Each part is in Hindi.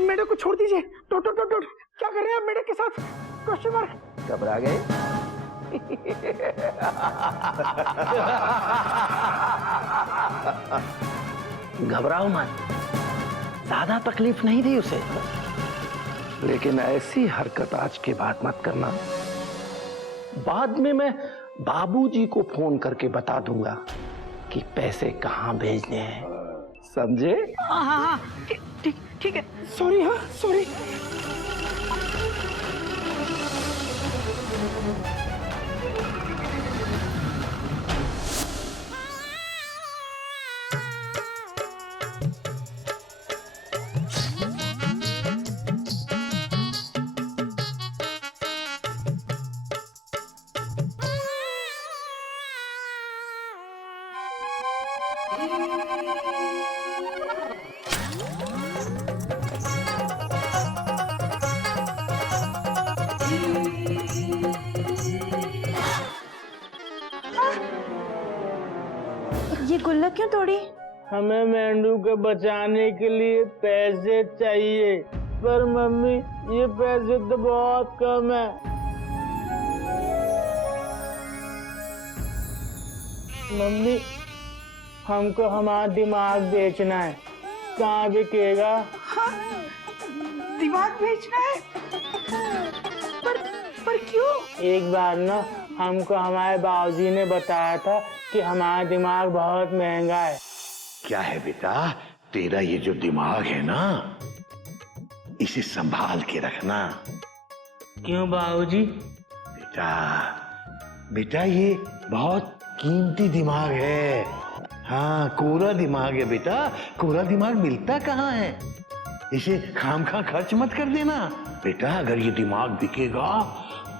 मेढक को छोड़ दीजिए। टोट टोट टोट क्या कर रहे हैं आप मेढक के साथ? Question mark. घबरा गए? घबराओ मत, ज्यादा तकलीफ नहीं दी उसे, लेकिन ऐसी हरकत आज के बाद मत करना। बाद में मैं बाबूजी को फोन करके बता दूंगा कि पैसे कहाँ भेजने हैं, समझे? हाँ हाँ हाँ ठीक है। सॉरी। हाँ सॉरी। ये गुल्लक क्यों तोड़ी? हमें मेंढू को बचाने के लिए पैसे चाहिए, पर मम्मी ये पैसे तो बहुत कम है। मम्मी हमको हमारा दिमाग बेचना है, कहाँ बिकेगा? हाँ, दिमाग बेचना है? पर क्यों? एक बार ना हमको हमारे बाबूजी ने बताया था कि हमारा दिमाग बहुत महंगा है। क्या है बेटा, तेरा ये जो दिमाग है ना, इसे संभाल के रखना। क्यों बाबूजी? बेटा ये बहुत कीमती दिमाग है। हाँ, कोरा दिमाग है बेटा, कोरा दिमाग मिलता कहाँ है? इसे खामखा खर्च मत कर देना बेटा। अगर ये दिमाग बिकेगा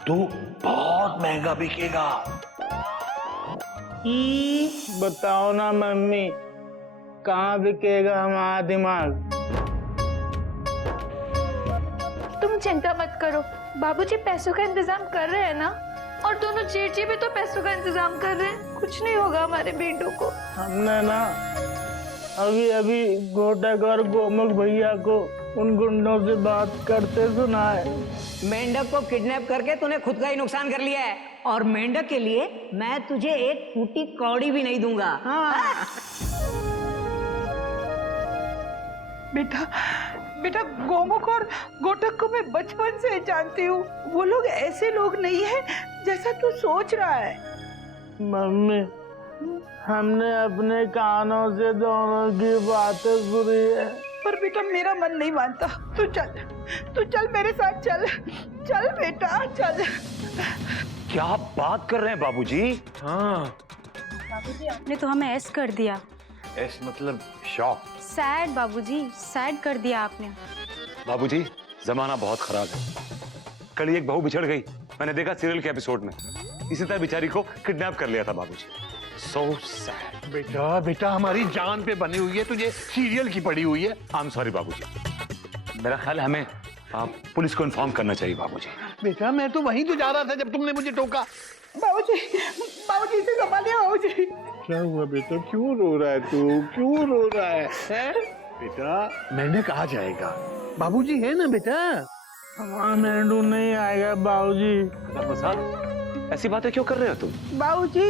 तो बहुत महंगा बिकेगा। बताओ ना मम्मी, कहाँ बिकेगा हमारा दिमाग? तुम चिंता मत करो, बाबूजी पैसों का इंतजाम कर रहे हैं ना, और दोनों जेठ जी भी तो पैसों का इंतजाम कर रहे हैं। कुछ नहीं होगा हमारे बेटों को। हमने ना अभी घोटक और गोमुख भैया को उन गुंडों से बात करते सुना है। मेंढक को किडनैप करके तूने खुद का ही नुकसान कर लिया है, और मेंढक के लिए मैं तुझे एक फूटी कौड़ी भी नहीं दूंगा। हाँ। बेटा गोमुख और घोटक को मैं बचपन से जानती हूँ। वो लोग ऐसे लोग नहीं है जैसा तू सोच रहा है। मम्मी हमने अपने कानों से दोनों की बातें सुनी है। पर बेटा मेरा मन नहीं मानता। तू चल मेरे साथ चल बेटा चल। क्या बात कर रहे हैं बाबूजी? हाँ बाबूजी आपने तो हमें ऐस कर दिया। ऐस मतलब शॉक? सैड बाबूजी, सैड कर दिया आपने। बाबूजी जमाना बहुत खराब है। कल एक बहू बिछड़ गई, मैंने देखा सीरियल के एपिसोड में। इसी तरह बेचारी को किडनैप कर लिया था बाबूजी। So sad. बेटा हमारी जान पे बनी हुई है, तुझे सीरियल की पड़ी हुई है। आई एम सॉरी बाबूजी। मेरा ख्याल है हमें पुलिस को इन्फॉर्म करना चाहिए बाबूजी। बेटा मैं तो वहीं तो जा रहा था जब तुमने मुझे टोका। बाबूजी इसे संभालिए बाबूजी। क्या हुआ बेटा, क्यों रो रहा है तू, क्यों रो रहा है? बेटा मेंढक आ जाएगा, बाबूजी है ना बेटा। हमारा मेंढू नहीं आएगा बाबूजी। ऐसी बातें क्यों कर रहे हो तुम? बाबूजी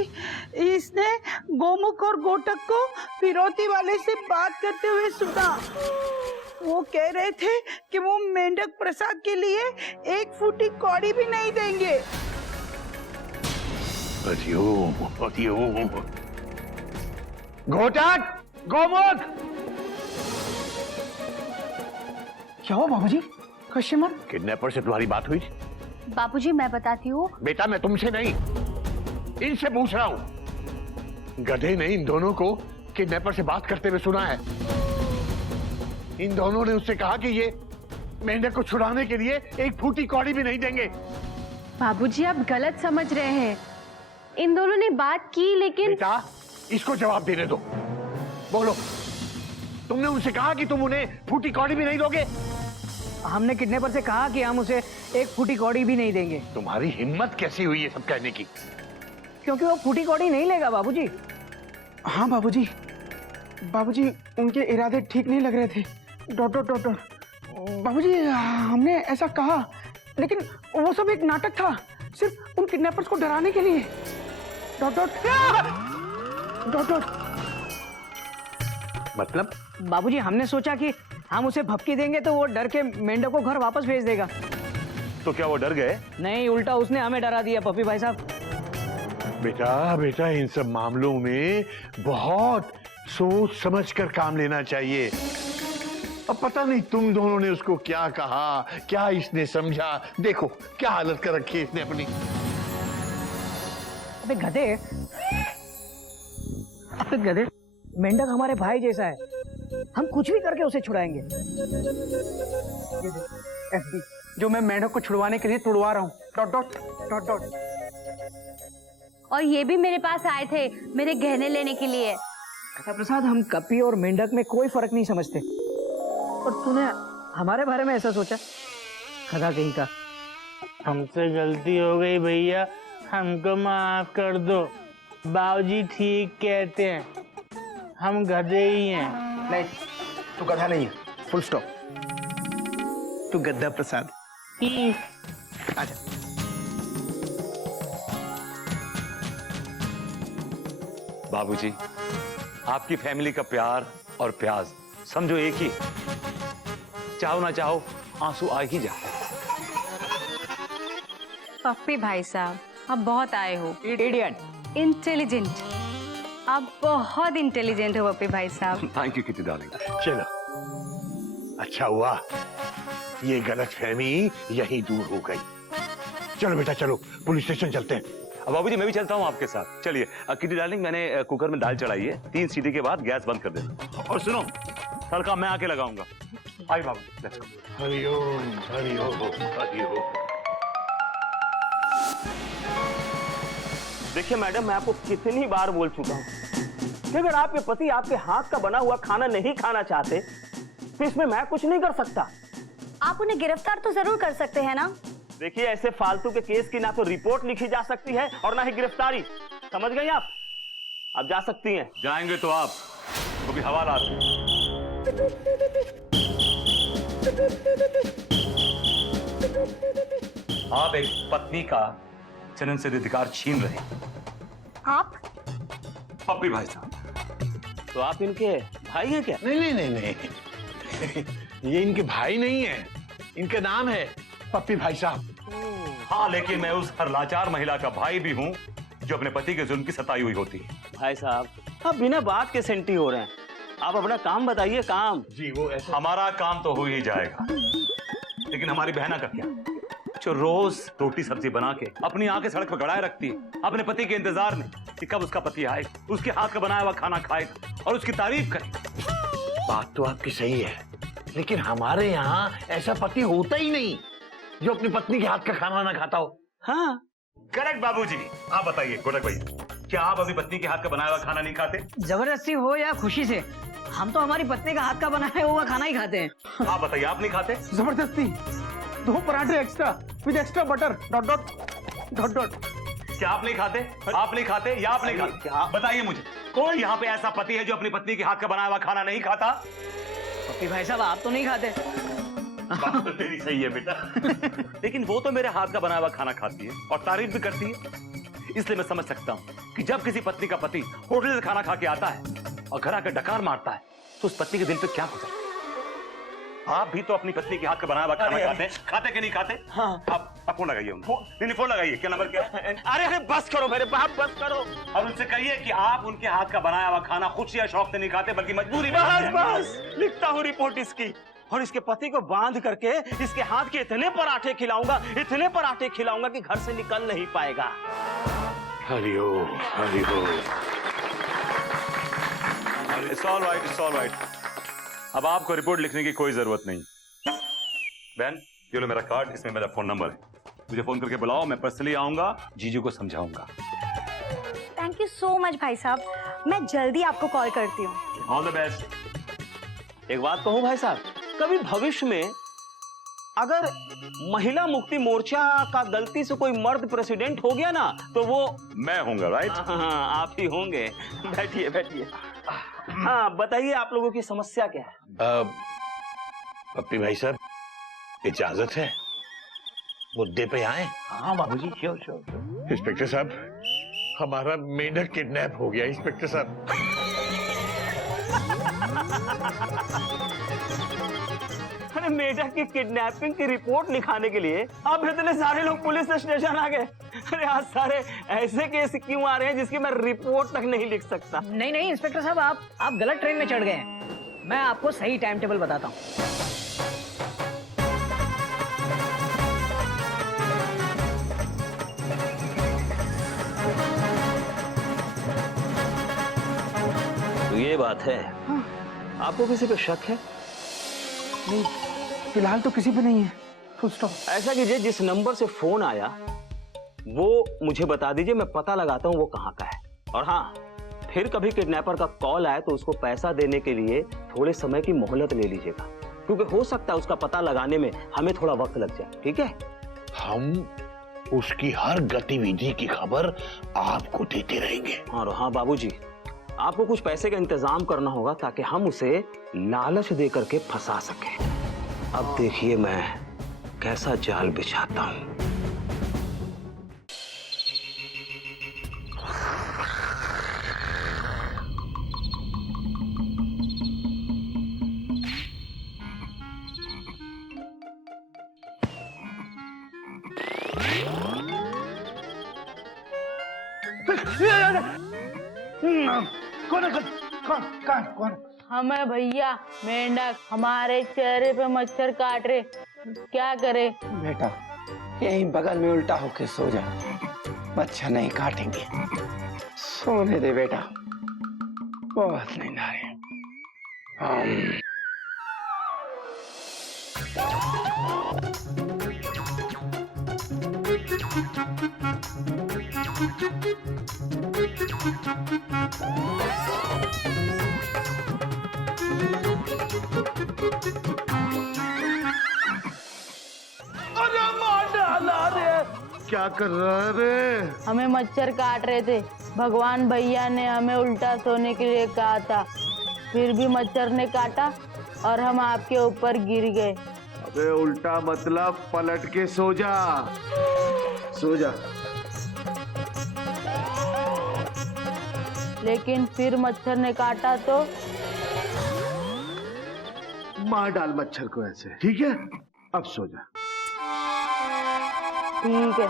इसने गोमुख और घोटक को फिरौती वाले से बात करते हुए सुना। वो कह रहे थे कि वो मेंढक प्रसाद के लिए एक फूटी कौड़ी भी नहीं देंगे। घोटक, गोमुख। क्या हुआ बाबूजी? Question mark. किडनैपर से तुम्हारी बात हुई? बाबूजी मैं बताती हूँ। बेटा मैं तुमसे नहीं, इनसे पूछ रहा हूं। गधे ने इन दोनों को किडनैपर से बात करते हुए सुना है। इन दोनों ने उससे कहा कि ये मेंढक को छुड़ाने के लिए एक फूटी कौड़ी भी नहीं देंगे। बाबूजी आप गलत समझ रहे हैं। इन दोनों ने बात की लेकिन बेटा इसको जवाब देने दो। बोलो, तुमने उनसे कहा कि तुम उन्हें फूटी कौड़ी भी नहीं दोगे? हमने किडनैपर से कहा कि हम उसे एक फूटी कौड़ी भी नहीं देंगे। तुम्हारी हिम्मत कैसी हुई ये सब कहने की? क्योंकि वो फूटी कौड़ी नहीं लेगा बाबूजी। हाँ बाबूजी, बाबूजी उनके इरादे ठीक नहीं लग रहे थे। Dot dot dot dot. बाबूजी हमने ऐसा कहा लेकिन वो सब एक नाटक था, सिर्फ उन किडनैपर्स को डराने के लिए। Dot dot dot dot. मतलब? बाबूजी हमने सोचा कि हम उसे भपकी देंगे तो वो डर के मेंढक को घर वापस भेज देगा। तो क्या वो डर गए? नहीं, उल्टा उसने हमें डरा दिया पप्पी भाई साहब। बेटा बेटा इन सब मामलों में बहुत सोच समझ कर काम लेना चाहिए। अब पता नहीं तुम दोनों ने उसको क्या कहा, क्या इसने समझा। देखो क्या हालत कर रखी है इसने अपनी। अबे गधे, मेंढक हमारे भाई जैसा है, हम कुछ भी करके उसे छुड़ाएंगे। एफडी जो मैं मेंढक को छुड़वाने के लिए तुड़वा रहा हूँ। Dot dot dot dot. और ये भी मेरे पास आए थे मेरे गहने लेने के लिए। कथा प्रसाद, हम कपी और मेंढक में कोई फर्क नहीं समझते, और तूने हमारे बारे में ऐसा सोचा? खदा कहीं का। हमसे गलती हो गई भैया, हमको माफ कर दो। बाबूजी ठीक कहते हैं, हम गधे ही हैं। नहीं, तू गधा नहीं है, फुल स्टॉप। तू गद्दा प्रसाद। आजा। बाबूजी, आपकी फैमिली का प्यार और प्याज समझो एक ही। चाहो ना चाहो आंसू आ ही जाते। पप्पी भाई साहब आप बहुत आए हो। इडियट। इंटेलिजेंट, आप बहुत इंटेलिजेंट हो पप्पी भाई साहब। Thank you kitty darling. चलो अच्छा हुआ ये गलतफहमी यहीं दूर हो गई। चलो बेटा चलो पुलिस स्टेशन चलते हैं। अब बाबूजी मैं भी चलता हूँ आपके साथ। चलिए किटी डार्लिंग, मैंने कुकर में दाल चढ़ाई है, 3 सीटी के बाद गैस बंद कर देना। और सुनो, तड़का मैं आके लगाऊंगा। आई बाबूजी, लेट्स गो। हरिओम हरिओम हरिओम। देखिए मैडम, मैं आपको कितनी बार बोल चुका हूँ कि अगर आपके पति आपके हाथ का बना हुआ खाना नहीं खाना चाहते तो इसमें मैं कुछ नहीं कर सकता। आप उन्हें गिरफ्तार तो जरूर कर सकते हैं ना। देखिए ऐसे फालतू के केस की ना तो रिपोर्ट लिखी जा सकती है और ना ही गिरफ्तारी। समझ गई आप जा सकती हैं। जाएंगे तो आप, तो भी हवालात। आप एक पत्नी का जन्म से अधिकार छीन रहे हैं। आप पप्पी भाई साहब। तो आप इनके भाई हैं क्या? नहीं नहीं नहीं नहीं ये इनके भाई नहीं है, इनका नाम है पप्पी भाई साहब। हाँ, लेकिन मैं उस हर लाचार महिला का भाई भी हूँ जो अपने पति के जुल्म की सताई हुई होती है। भाई साहब, आप बिना बात के सेंटी हो रहे हैं। आप अपना काम बताइए। काम जी वो ऐसा। हमारा काम तो हो ही जाएगा, लेकिन हमारी बहना का क्या, जो रोज रोटी सब्जी बना के अपनी आंखें सड़क पर गड़ाए रखती है अपने पति के इंतजार में कि कब उसका पति आए, उसके हाथ का बनाया हुआ खाना खाएगा और उसकी तारीफ करेगा। बात तो आपकी सही है, लेकिन हमारे यहाँ ऐसा पति होता ही नहीं जो अपनी पत्नी के हाथ का खाना ना खाता हो। हाँ करेक्ट बाबूजी। आप बताइए गोटक भाई, क्या आप अपनी पत्नी के हाथ का बनाया हुआ खाना नहीं खाते? जबरदस्ती हो या खुशी से, हम तो हमारी पत्नी का हाथ का बनाया हुआ खाना ही खाते हैं। आप बताइए, आप नहीं खाते? जबरदस्ती 2 पराठे extra with extra butter. Dot dot dot dot. क्या आप नहीं खाते? आप नहीं खाते या आप नहीं खाते? बताइए मुझे, कोई यहाँ पे ऐसा पति है जो अपनी पत्नी के हाथ का बनाया हुआ खाना नहीं खाता? पप्पी भाई साहब आप तो नहीं खाते। बात तो तेरी सही है बेटा, लेकिन वो तो मेरे हाथ का बनाया हुआ खाना खाती है और तारीफ भी करती है। इसलिए मैं समझ सकता हूँ कि जब किसी पत्नी का पति होटल से खाना खा के आता है और घर आकर डकार मारता है तो उस पत्नी के दिल पे क्या गुजरता है। आप भी तो अपनी पत्नी के हाथ का बनाया हुआ खाना खाते हैं, खाते कि नहीं खाते? हाँ। आप फोन लगाइए उन्हें। नहीं फोन लगाइए। क्या नंबर क्या है? अरे बस करो मेरे बाप, बस करो। और उनसे कहिए कि आप उनके हाथ का बनाया हुआ खाना खुद से या शौक से नहीं खाते बल्कि मजबूरी में। बस लिखता हूँ रिपोर्ट इसकी, और इसके पति को बांध करके इसके हाथ के इतने पराठे खिलाऊंगा कि घर से निकल नहीं पाएगा। Hariom Hariom. It's all right, it's all right. अब आपको रिपोर्ट लिखने की कोई जरूरत नहीं। बहन, ये लो मेरा कार्ड, इसमें मेरा फोन नंबर है। मुझे फोन करके बुलाओ, मैं पर्सनली आऊंगा, जीजू को समझाऊंगा। थैंक यू सो मच भाई साहब, मैं जल्दी आपको कॉल करती हूँ। All the best. एक बात कहूँ भाई साहब, कभी भविष्य में अगर महिला मुक्ति मोर्चा का गलती से कोई मर्द प्रेसिडेंट हो गया ना, तो वो मैं होऊंगा, राइट? हाँ, आप ही होंगे। बैठिए बैठिए। हाँ, बताइए आप लोगों की समस्या क्या है? पप्पी भाई साहब, इजाजत है मुद्दे पे आए? हाँ बाबूजी, श्योर श्योर। इंस्पेक्टर साहब, हमारा मेंढक किडनैप हो गया। इंस्पेक्टर साहब, अरे मेढक की किडनैपिंग की रिपोर्ट लिखाने के लिए अब इतने सारे लोग पुलिस स्टेशन आ गए। अरे आज सारे ऐसे केस क्यों आ रहे हैं जिसकी मैं रिपोर्ट तक नहीं लिख सकता? नहीं नहीं इंस्पेक्टर साहब, आप गलत ट्रेन में चढ़ गए हैं। मैं आपको सही टाइम टेबल बताता हूँ। तो ये बात है। आपको किसी पे शक है? नहीं, फिलहाल तो किसी पे नहीं है। Full stop. ऐसा कीजिए, जिस नंबर से फोन आया वो मुझे बता दीजिए, मैं पता लगाता हूँ वो कहाँ का है। और हाँ, फिर कभी किडनैपर का कॉल आए तो उसको पैसा देने के लिए थोड़े समय की मोहलत ले लीजिएगा, क्योंकि हो सकता है उसका पता लगाने में हमें थोड़ा वक्त लग जाए। ठीक है? हम उसकी हर गतिविधि की खबर आपको देते रहेंगे। और हाँ बाबूजी, आपको कुछ पैसे का इंतजाम करना होगा ताकि हम उसे लालच दे करके फंसा सके। अब देखिए मैं कैसा जाल बिछाता हूं। कौन? हमें भैया मेंढक हमारे चेहरे पे मच्छर काट रहे, क्या करे? बेटा, यहीं बगल में उल्टा होके सो जा, मच्छर नहीं काटेंगे। सोने दे बेटा, बहुत नींद आ रही है। क्या कर रहा है रे? हमें मच्छर काट रहे थे, भगवान भैया ने हमें उल्टा सोने के लिए कहा था, फिर भी मच्छर ने काटा और हम आपके ऊपर गिर गए। अबे उल्टा मतलब पलट के सो जा, सो जा। लेकिन फिर मच्छर ने काटा तो मार डाल मच्छर को ऐसे, ठीक है? अब सो जा। ठीक है।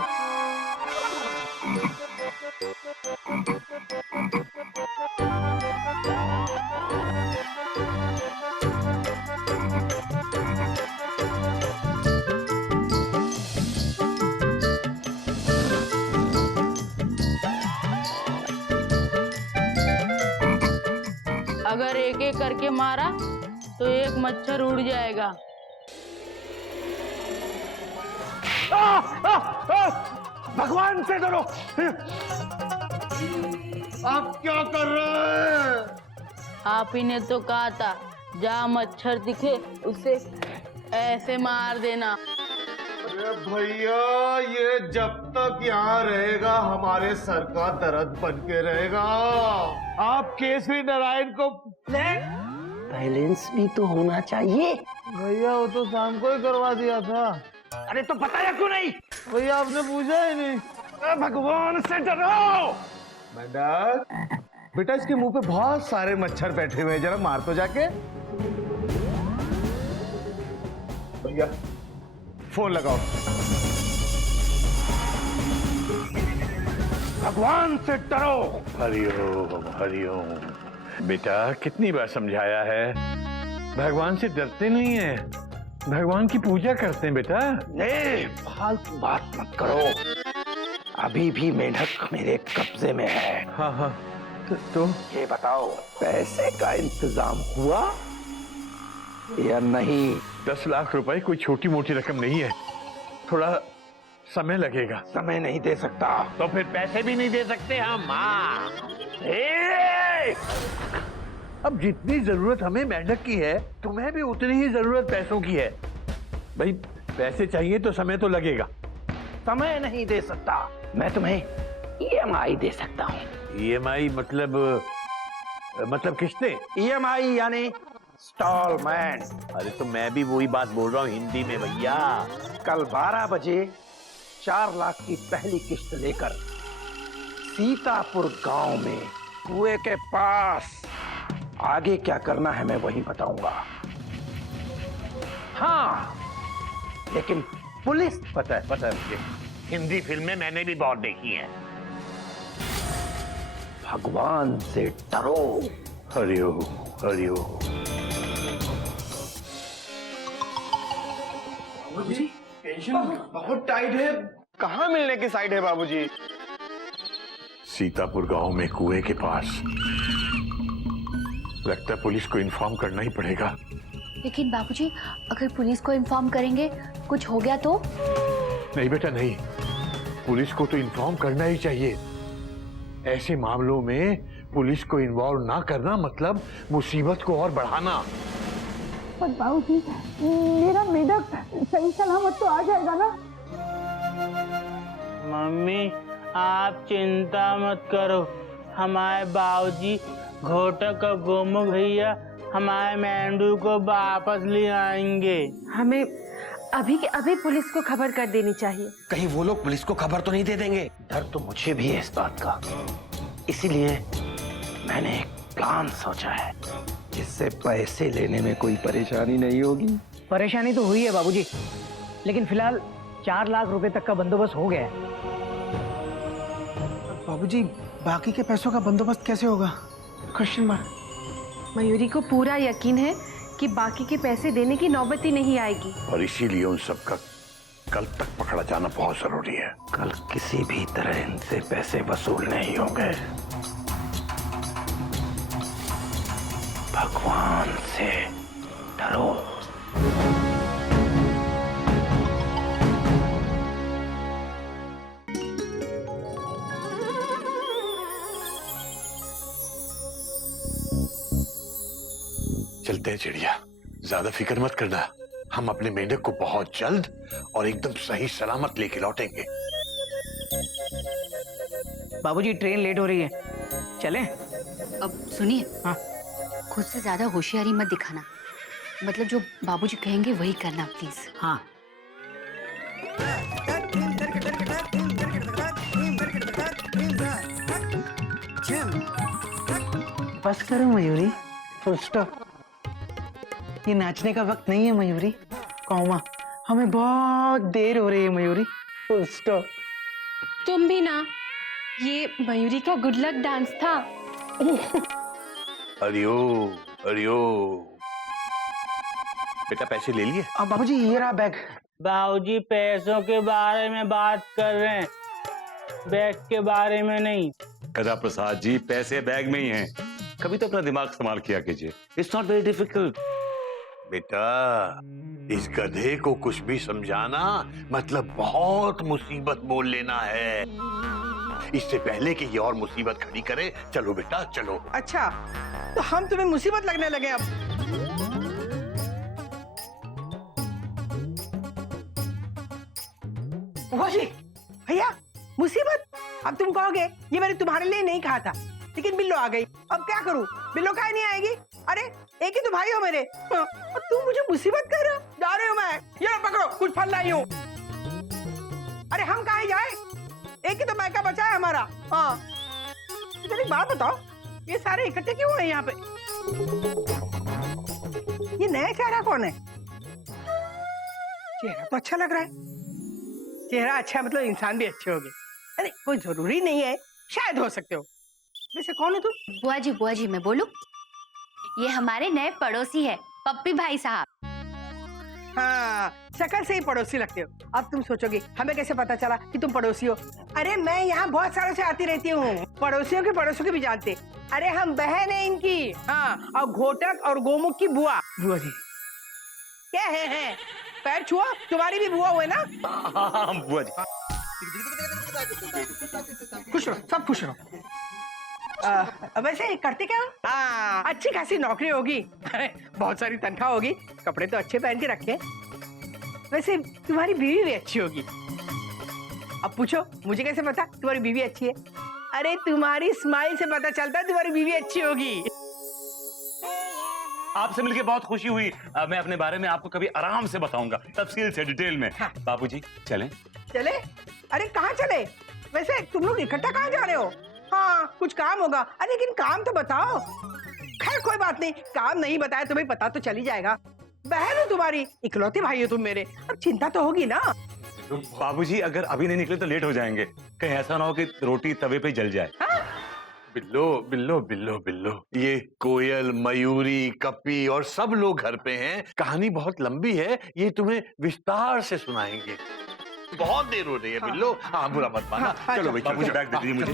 अगर एक एक करके मारा तो एक मच्छर उड़ जाएगा। भगवान से डरो। आप क्या कर रहे हैं? आप ही ने तो कहा था, जहाँ मच्छर दिखे उसे ऐसे मार देना। अरे भैया, ये जब तक यहाँ रहेगा हमारे सर का दर्द बन के रहेगा। आप केसरी नारायण को बैलेंस भी तो होना चाहिए। भैया वो तो शाम को ही करवा दिया था। अरे तो बताया क्यों नहीं? भैया आपने पूछा ही नहीं। भगवान से डरो। मेंढक, बेटा इसके मुंह पे बहुत सारे मच्छर बैठे हुए हैं, जरा मार तो जाके। भैया फोन लगाओ। भगवान से डरो। हरिओम हरिओम। बेटा कितनी बार समझाया है, भगवान से डरते नहीं है, भगवान की पूजा करते हैं बेटा। नहीं, फालतू बात मत करो। अभी भी मेंढक मेरे कब्जे में है। हाँ हाँ, तो ये बताओ, पैसे का इंतजाम हुआ? या नहीं? 10 लाख रुपए कोई छोटी मोटी रकम नहीं है, थोड़ा समय लगेगा। समय नहीं दे सकता। तो फिर पैसे भी नहीं दे सकते हम। हाँ। अब जितनी जरूरत हमें मेंढक की है, तुम्हें भी उतनी ही जरूरत पैसों की है। भाई पैसे चाहिए तो समय तो लगेगा। समय नहीं दे सकता। मैं तुम्हें EMI दे सकता हूँ। EMI मतलब किस्तें? EMI यानी इंस्टॉलमेंट। अरे तो मैं भी वही बात बोल रहा हूँ हिंदी में भैया। कल 12 बजे 4 लाख की पहली किस्त लेकर सीतापुर गांव में कुएं के पास। आगे क्या करना है मैं वही बताऊंगा। हाँ, लेकिन पुलिस। पता है मुझे, हिंदी फिल्में मैंने भी बहुत देखी हैं। भगवान से डरो। हरिओ हरिओ। बाबूजी टेंशन बहुत टाइट है। कहाँ मिलने की साइड है बाबूजी? सीतापुर गांव में कुएं के पास। लगता है पुलिस को इन्फॉर्म करना ही पड़ेगा। लेकिन बाबूजी, अगर पुलिस को इन्फॉर्म करेंगे कुछ हो गया तो? नहीं बेटा नहीं, पुलिस को तो इन्फॉर्म करना ही चाहिए। ऐसे मामलों में पुलिस को इन्वॉल्व ना करना मतलब मुसीबत को और बढ़ाना। पर बाबूजी, मेरा मेढक सही सलामत तो आ जाएगा ना? मम्मी आप चिंता मत करो, हमारे बाबूजी घोटक और गोमू भैया हमारे मेंढू को वापस ले आएंगे। हमें अभी के अभी पुलिस को खबर कर देनी चाहिए। कहीं वो लोग पुलिस को खबर तो नहीं दे देंगे? डर तो मुझे भी है इस बात का। इसीलिए मैंने एक प्लान सोचा है जिससे पैसे लेने में कोई परेशानी नहीं होगी। परेशानी तो हुई है बाबूजी, लेकिन फिलहाल 4 लाख रुपए तक का बंदोबस्त हो गया है। बाबूजी बाकी के पैसों का बंदोबस्त कैसे होगा? Question mark. मयूरी को पूरा यकीन है कि बाकी के पैसे देने की नौबत ही नहीं आएगी। और इसीलिए उन सबका कल तक पकड़ा जाना बहुत जरूरी है। कल किसी भी तरह इनसे पैसे वसूलने ही होंगे। भगवान से डरो। चलते हैं चिड़िया, ज्यादा फिक्र मत करना। हम अपने मेंढक को बहुत जल्द और एकदम सही सलामत लेके लौटेंगे। बाबूजी ट्रेन लेट हो रही है, चलें? अब सुनिए, हाँ। खुद से ज्यादा होशियारी मत दिखाना, मतलब जो बाबूजी कहेंगे वही करना प्लीज। हाँ। बस करो मयूरी, फुल स्टॉप। ये नाचने का वक्त नहीं है मयूरी, कौमा। हमें बहुत देर हो रही है मयूरी, फुल स्टॉप। तुम भी ना, ये मयूरी का गुड लक डांस था। अरियो अरियो। बेटा पैसे ले लिए? बाबूजी ये रहा बैग। बाबूजी पैसों के बारे में बात कर रहे हैं, बैग के बारे में नहीं। कदा प्रसाद जी, पैसे बैग में ही हैं। कभी तो अपना दिमाग इस्तेमाल किया कीजिए। It's not very difficult. बेटा इस गधे को कुछ भी समझाना मतलब बहुत मुसीबत बोल लेना है। इससे पहले कि ये और मुसीबत खड़ी करे, चलो बेटा चलो। अच्छा तो हम तुम्हें मुसीबत लगने लगे अब? जी भैया मुसीबत? अब तुम कहोगे ये मैंने तुम्हारे लिए नहीं कहा था, लेकिन बिल्लो आ गई। अब क्या करूं? बिल्लो काहे नहीं आएगी? अरे एक ही तो भाई हो मेरे। हाँ, और तुम मुझे मुसीबत कर रहे हो? जा रहे हो मैं, ये पकड़ो कुछ फल लाई हूँ। अरे हम काहे जाए? एक ही तो मैका बचा है हमारा। हाँ एक बात बताओ, ये सारे इकट्ठे क्यों हैं यहाँ पे? ये नया चेहरा कौन है? चेहरा तो अच्छा लग रहा है। चेहरा अच्छा मतलब इंसान भी अच्छे होंगे। अरे कोई जरूरी नहीं है, शायद हो सकते हो। वैसे कौन हो तुम? बुआ जी मैं बोलूं? ये हमारे नए पड़ोसी है, पप्पी भाई साहब। हाँ शक्ल से ही पड़ोसी लगते हो। अब तुम सोचोगे हमें कैसे पता चला कि तुम पड़ोसी हो? अरे मैं यहाँ बहुत सालों से आती रहती हूँ, पड़ोसियों के भी जानते। अरे हम बहन है इनकी। हाँ और घोटक और गोमुख की बुआ। बुआ जी क्या है? पैर छुओ, तुम्हारी भी बुआ हुए ना? हाँ बुआ जी। खुश रहो, सब खुश रहो। वैसे करते क्या हो? अच्छी खासी नौकरी होगी, बहुत सारी तनख्वाह होगी, कपड़े तो अच्छे पहन के रखे। वैसे तुम्हारी बीवी भी अच्छी होगी। अब पूछो मुझे कैसे पता तुम्हारी बीवी अच्छी है? अरे तुम्हारी स्माइल से पता चलता है तुम्हारी बीवी अच्छी होगी। आपसे मिलके बहुत खुशी हुई। मैं अपने बारे में आपको कभी आराम से बताऊंगा, तफसील से, डिटेल में। हाँ। बाबूजी चलें? चले? अरे कहाँ चले? वैसे तुम लोग इकट्ठा कहाँ जा रहे हो? हाँ कुछ काम होगा। अरे लेकिन काम तो बताओ। खैर कोई बात नहीं, काम नहीं बताया तुम्हें पता तो चल ही जाएगा। बहन हो तुम्हारी, इकलौते भाई हो तुम मेरे, अब चिंता तो होगी ना। तो बाबूजी अगर अभी नहीं निकले तो लेट हो जाएंगे, कहीं ऐसा ना हो कि रोटी तवे पे जल जाए। हाँ? बिल्लो बिल्लो बिल्लो बिल्लो, ये कोयल, मयूरी, कपी और सब लोग घर पे हैं। कहानी बहुत लंबी है, ये तुम्हें विस्तार से सुनाएंगे। बहुत देर हो रही है बिल्लो। हाँ बुरा मत माना। चलो भाई, बाबूजी बैग दे दीजिए मुझे।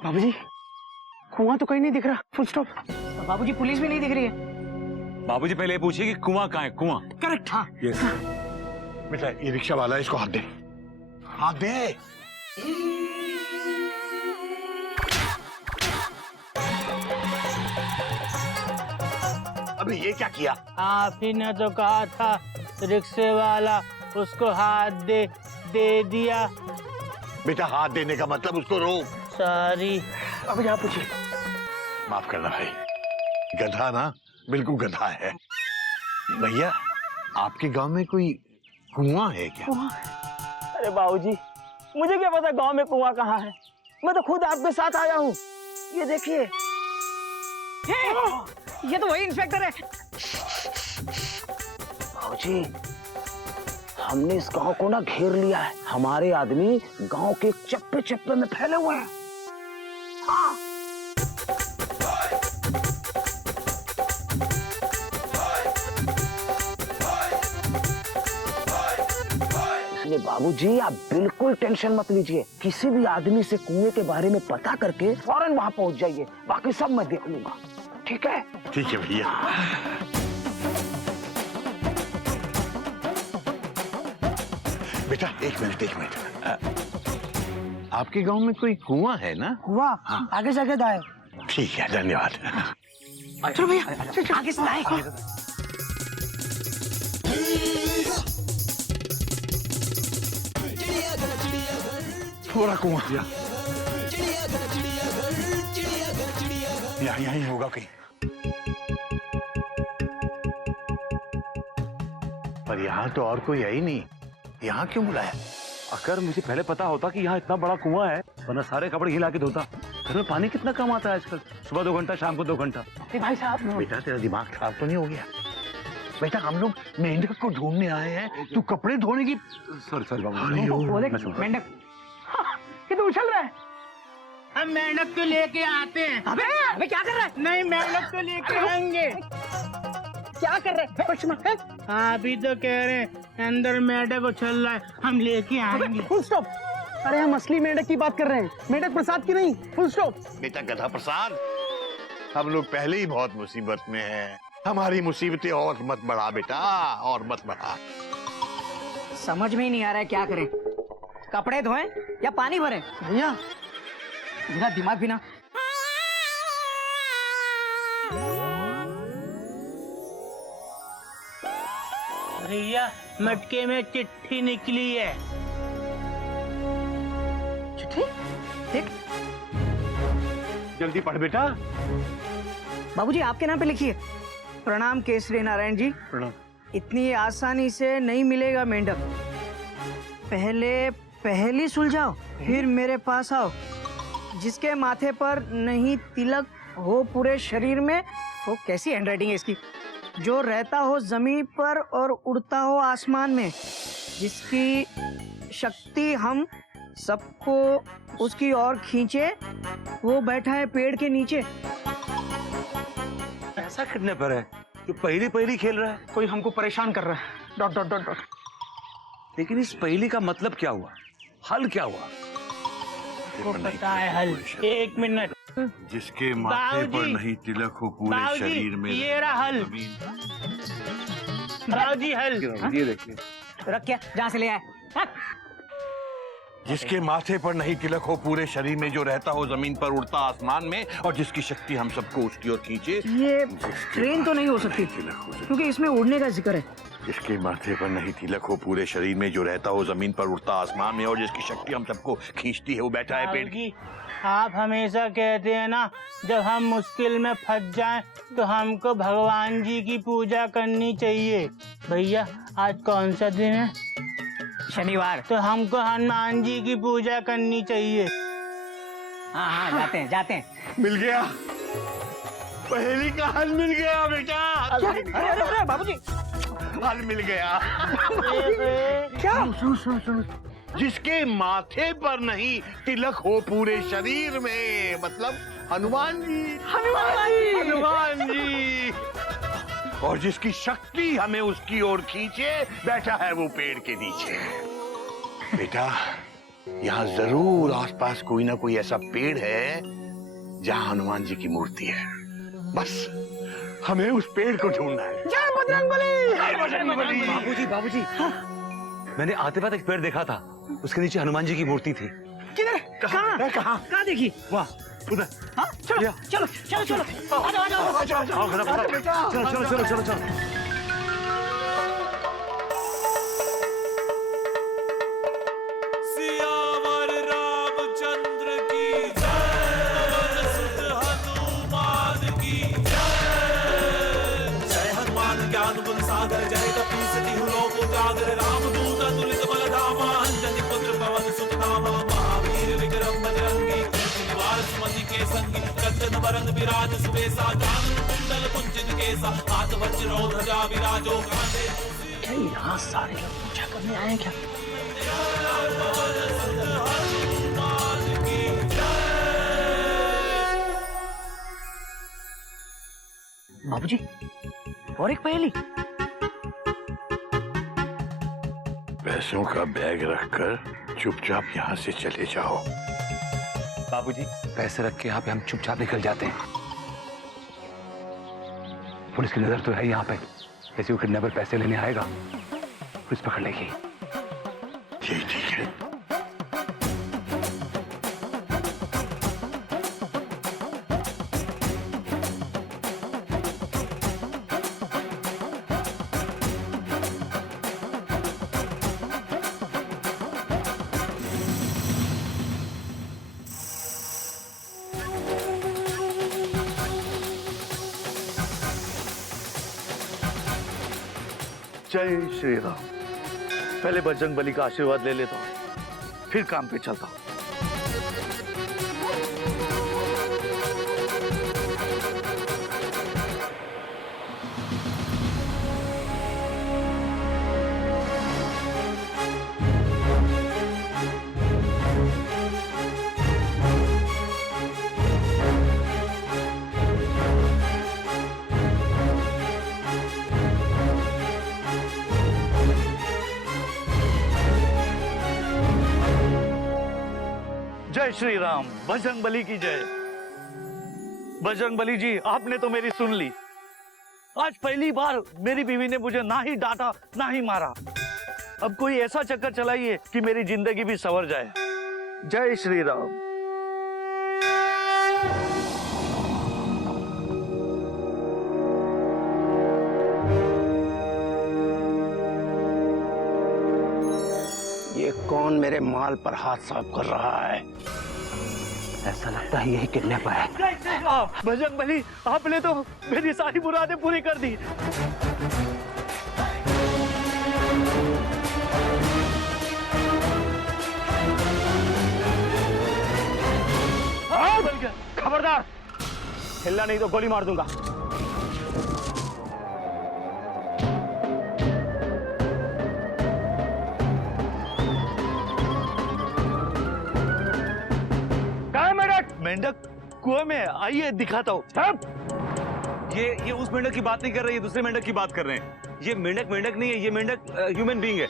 बाबूजी कुआं तो कहीं नहीं दिख रहा, फुल स्टॉप। बाबूजी पुलिस भी नहीं दिख रही है। बाबूजी पहले ये पूछिए कि कुआं कहाँ है? कुआं करेक्ट। हाँ यस। बेटा ये रिक्शा वाला, इसको हाथ दे, हाथ दे। अबे ये क्या किया? आप ही ने तो कहा था रिक्शे वाला, उसको हाथ दे दिया। बेटा हाथ देने का मतलब उसको रोक। सॉरी। अब आप पूछिए। माफ करना भाई, गधा ना, बिल्कुल गधा है। भैया आपके गांव में कोई कुआं है क्या? अरे बाबूजी मुझे क्या पता गांव में कुआं कहाँ है, मैं तो खुद आपके साथ आया हूँ। ये देखिए, ये तो वही इंस्पेक्टर है। बाबूजी हमने इस गांव को ना घेर लिया है, हमारे आदमी गांव के चप्पे चप्पे में फैले हुए हैं। हाँ। इसलिए बाबूजी आप बिल्कुल टेंशन मत लीजिए, किसी भी आदमी से कुएं के बारे में पता करके फौरन वहां पहुंच जाइए, बाकी सब मैं देख लूंगा। ठीक है? ठीक है भैया। बेटा एक मिनट, आपके गांव में कोई कुआं है ना? कुआं? हाँ। आगे से आगे दाएं। ठीक है, धन्यवाद। चलो भैया, चलो आगे से दाएं। थोड़ा कुआं यहाँ ही होगा कहीं, पर यहाँ तो और कोई है ही नहीं। यहाँ क्यों बुलाया? अगर मुझे पहले पता होता कि यहाँ इतना बड़ा कुआं है, वरना सारे कपड़े हिला के धोता। घर में पानी कितना कम आता है आजकल, सुबह 2 घंटा, शाम को 2 घंटा। भाई साहब, बेटा तेरा दिमाग खराब तो नहीं हो गया? बेटा हम लोग मेंढक को ढूंढने आए हैं, तू कपड़े धोने की। सॉरी मेंढक ये तो उछल रहा है। हम मेहनत को लेके आते हैं। अबे क्या कर रहा है? नहीं, मेहनत को लेके आएंगे। क्या कर रहे हैं? आप ही तो कह रहे हैं अंदर मेढक उछल रहा है, हम लेके आएंगे। Full stop. अरे हम असली मेंढक की बात कर रहे हैं, मेंढक प्रसाद की नहीं। Full stop. बेटा गधा प्रसाद, हम लोग पहले ही बहुत मुसीबत में हैं, हमारी मुसीबतें और मत बढ़ा बेटा, और मत बढ़ा। समझ में ही नहीं आ रहा है क्या करें, कपड़े धोएं या पानी भरें? भैया मेरा दिमाग भी ना। भैया मटके में चिट्ठी निकली है। चिट्ठी? देख। जल्दी पढ़ बेटा। बाबूजी आपके नाम पे लिखिए, प्रणाम केसरी नारायण जी। प्रणाम। इतनी आसानी से नहीं मिलेगा मेंढक, पहले पहली सुलझाओ फिर मेरे पास आओ। जिसके माथे पर नहीं तिलक हो पूरे शरीर में, वो कैसी हैंडराइटिंग है इसकी, जो रहता हो जमीन पर और उड़ता हो आसमान में, जिसकी शक्ति हम सबको उसकी ओर खींचे, वो बैठा है पेड़ के नीचे। ऐसा किडनैपर है जो पहली पहली खेल रहा है। कोई हमको परेशान कर रहा है। Dot dot dot dot. लेकिन इस पहली का मतलब क्या हुआ, हल क्या हुआ? को पता है हल। एक मिनट। जिसके माथे पर नहीं तिलक हो पूरे शरीर में, ये रहा हल। बाबूजी हल। ये देखिए, रख क्या जहाँ से ले आए। जिसके माथे पर नहीं तिलक हो पूरे शरीर में, जो रहता हो जमीन पर उड़ता आसमान में, और जिसकी शक्ति हम सबको उसकी ओर खींचे। ये ट्रेन तो नहीं हो सकती क्योंकि इसमें उड़ने का जिक्र है। जिसके माथे पर नहीं तिलक हो पूरे शरीर में, जो रहता हो जमीन पर उड़ता आसमान में, और जिसकी शक्ति हम सबको खींचती है, वो बैठा है पेड़ की। आप हमेशा कहते हैं ना, जब हम मुश्किल में फंस जाएं तो हमको भगवान जी की पूजा करनी चाहिए। भैया आज कौन सा दिन है? शनिवार। तो हमको हनुमान जी की पूजा करनी चाहिए। हाँ हाँ जाते हैं जाते हैं। मिल गया, पहेली का हल मिल गया बेटा। अरे बाबूजी, हल मिल गया। क्या? सुन। जिसके माथे पर नहीं तिलक हो पूरे शरीर में, मतलब हनुमान जी। और जिसकी शक्ति हमें उसकी ओर खींचे, बैठा है वो पेड़ के नीचे। बेटा, यहाँ जरूर आसपास कोई ना कोई ऐसा पेड़ है जहाँ हनुमान जी की मूर्ति है। बस हमें उस पेड़ को ढूंढना है। जय बजरंगबली। बाबूजी, मैंने आते वक्त एक पेड़ देखा था, उसके नीचे हनुमान जी की मूर्ति थी। किधर? कहाँ देखी? वाह, उधर। हाँ चलो चलो चलो चलो, आ जाओ आ जाओ। चलो। सियावर रामचंद्र की जय, सुत हनुमान की जय हनुमान ज्ञान गुण सागर, जय कपीस तिहु लोक उजागर, रामदूत अतुलित बल धामा, अंजनी पुत्र पवन सुत नामा, महावीर विक्रम बजरंगी, निवार सुमति के संगी, कंचन बरन विराज सुबेसा, कानन कुंडल कुंचित केसा, हाथ वज्र और ध्वजा विराजो कांधे। यहाँ सारे लोग पूजा करने आए हैं क्या? बाबूजी, और एक पहेली। पैसों का बैग रखकर चुपचाप यहाँ से चले जाओ। बाबूजी, पैसे रख के यहाँ पे हम चुपचाप निकल जाते हैं। पुलिस की नजर तो है यहाँ पे, जैसे वो किडनैपर पैसे लेने आएगा पुलिस पकड़ लेगी। यही ठीक है। जय श्री राम। पहले बजरंगबली का आशीर्वाद ले लेता हूँ, फिर काम पे चलता हूँ। जय श्री राम, बजरंगबली की जय। बजरंगबली जी, आपने तो मेरी सुन ली। आज पहली बार मेरी बीवी ने मुझे ना ही डांटा ना ही मारा। अब कोई ऐसा चक्कर चलाइए कि मेरी जिंदगी भी संवर जाए। जय श्री राम। ये कौन मेरे माल पर हाथ साफ कर रहा है? ऐसा लगता है यही किडनैपर है। बजरंगबली, आपने तो मेरी सारी मुरादें पूरी कर दी। हिलना नहीं तो गोली मार दूंगा। मेंढक कुएं में, आइए दिखाता हूँ। ये उस मेंढक की बात नहीं कर रहे, ये दूसरे मेंढक की बात कर रहे हैं। ये मेंढक मेंढक नहीं है, ये मेंढक ह्यूमन बीइंग है।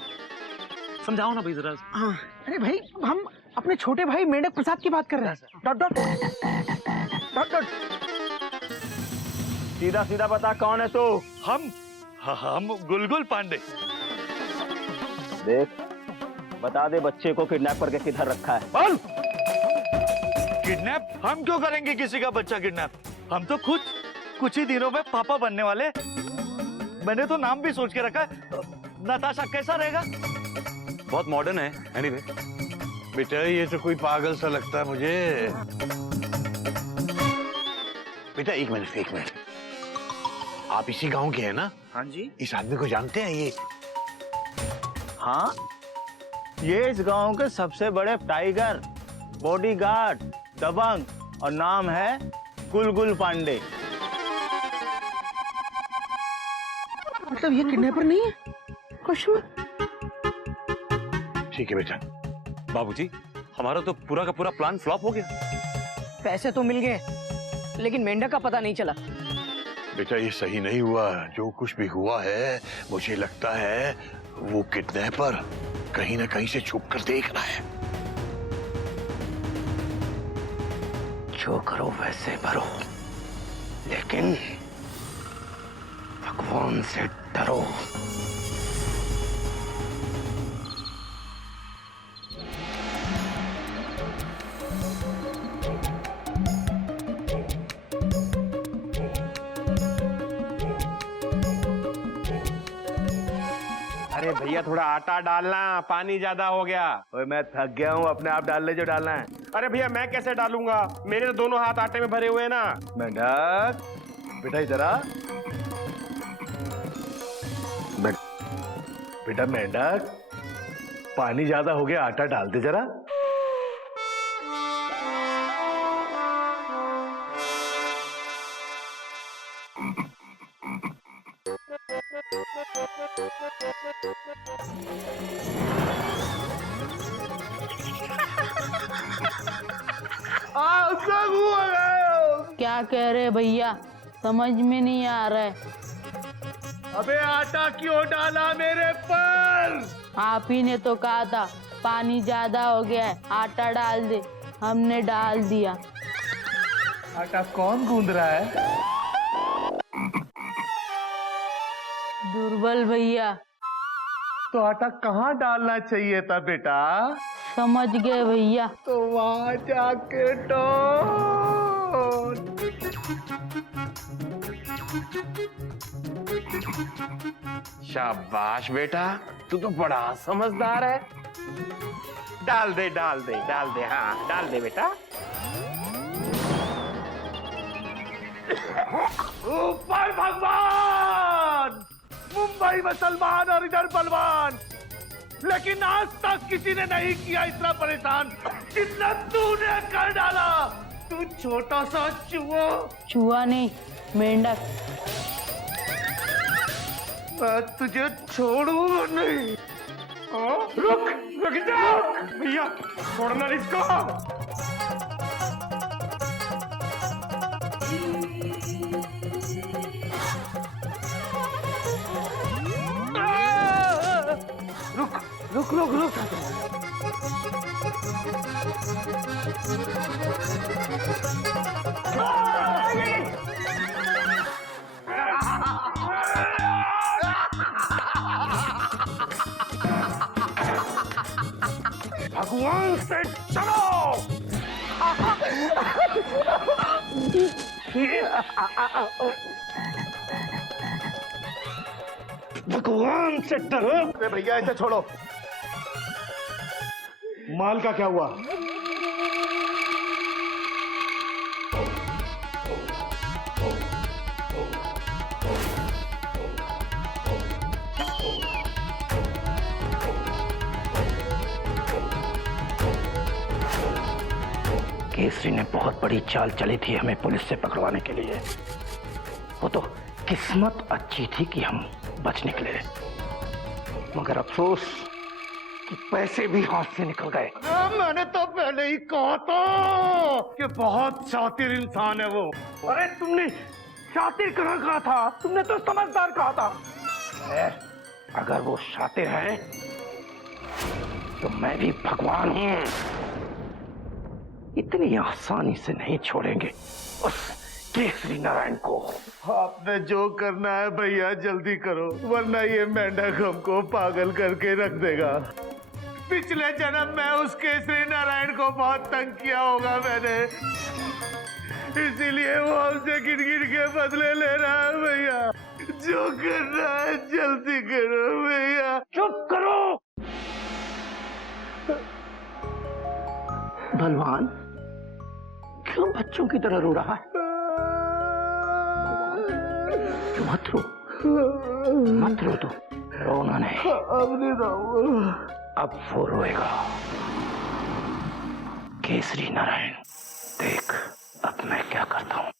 समझाओ ना भाई जरा। हाँ, अरे भाई हम अपने छोटे भाई मेंढक प्रसाद की बात कर रहे हैं। Dot dot dot dot. सीधा सीधा बता कौन है तू? हम गुलगुल पांडे। देख, बता दे बच्चे को किडनैप करके किधर रखा है। बोल। किडनैप? हम क्यों करेंगे किसी का बच्चा किडनैप? हम तो खुद कुछ ही दिनों में पापा बनने वाले। मैंने तो नाम भी सोच के रखा है, नताशा। कैसा रहेगा? बहुत मॉडर्न है। एनीवे बेटा ये तो कोई पागल सा लगता है मुझे। बेटा एक मिनट, आप इसी गांव के हैं ना? हाँ जी। इस आदमी को जानते हैं? ये हाँ, ये इस गांव के सबसे बड़े टाइगर, बॉडीगार्ड, दबंग, और नाम है गुलगुल पांडे। मतलब ये किडनैपर नहीं है? कश्मीर। ठीक है बेटा। बाबूजी, हमारा तो पूरा का पूरा प्लान फ्लॉप हो गया। पैसे तो मिल गए, लेकिन मेंढक का पता नहीं चला। बेटा ये सही नहीं हुआ। जो कुछ भी हुआ है, मुझे लगता है वो किडनैपर कहीं ना कहीं से छुप कर देख रहा है। जो करो वैसे भरो, लेकिन भगवान से डरो। अरे भैया थोड़ा आटा डालना, पानी ज्यादा हो गया। ओए मैं थक गया हूँ, अपने आप डाल ले जो डालना है। अरे भैया मैं कैसे डालूंगा, मेरे तो दोनों हाथ आटे में भरे हुए हैं ना। मेंढक बेटा इधर आ। बेटा मेंढक, पानी ज्यादा हो गया, आटा डाल दे जरा। क्या कह रहे भैया, समझ में नहीं आ रहा है। अबे आटा क्यों डाला मेरे पर? आप ही ने तो कहा था पानी ज्यादा हो गया है, आटा डाल दे। हमने डाल दिया। आटा कौन गूंद रहा है? दुर्बल भैया। तो आटा कहाँ डालना चाहिए था बेटा? समझ गए भैया। तो वहां जाके डाल। शाबाश बेटा, तू तो बड़ा समझदार है। डाल दे डाल दे डाल दे, हाँ डाल दे बेटा। ऊपर भगवान, मुंबई में सलमान और इधर बलवान, लेकिन आज तक किसी ने नहीं किया इतना परेशान जितना तूने कर डाला। तू छोटा सा चूहा। चूहा नहीं, मेंढक। मैं तुझे छोड़ूंगा नहीं। रुक रुक जाओ भैया, छोड़ना इसको। रुक रुक रुक रुक। भगवान से चलो। भगवान से डरो। अरे भैया इसे छोड़ो। माल का क्या हुआ? केसरी ने बहुत बड़ी चाल चली थी हमें पुलिस से पकड़वाने के लिए। वो तो किस्मत अच्छी थी कि हम बच निकले, मगर अफसोस कि पैसे भी हाथ से निकल गए। मैंने तो पहले ही कहा था कि बहुत शातिर इंसान है वो। अरे तुमने शातिर कहा था? तुमने तो समझदार कहा था। अगर वो शातिर है तो मैं भी भगवान हूं। इतनी आसानी से नहीं छोड़ेंगे उस केसरी नारायण को। आपने जो करना है भैया जल्दी करो, वरना ये मेंढक हमको पागल करके रख देगा। पिछले जन्म में उस केसरी नारायण को बहुत तंग किया होगा मैंने, इसीलिए वो हमसे गिर गिर के बदले ले रहा है। भैया जो करना है जल्दी करो भैया। चुप करो बलवान, क्यों बच्चों की तरह रो रहा है? मत रो, मत रो, तो रोना नहीं। अब नहीं रोऊंगा। अब वो रोएगा। केसरी नारायण, देख अब मैं क्या करता हूँ।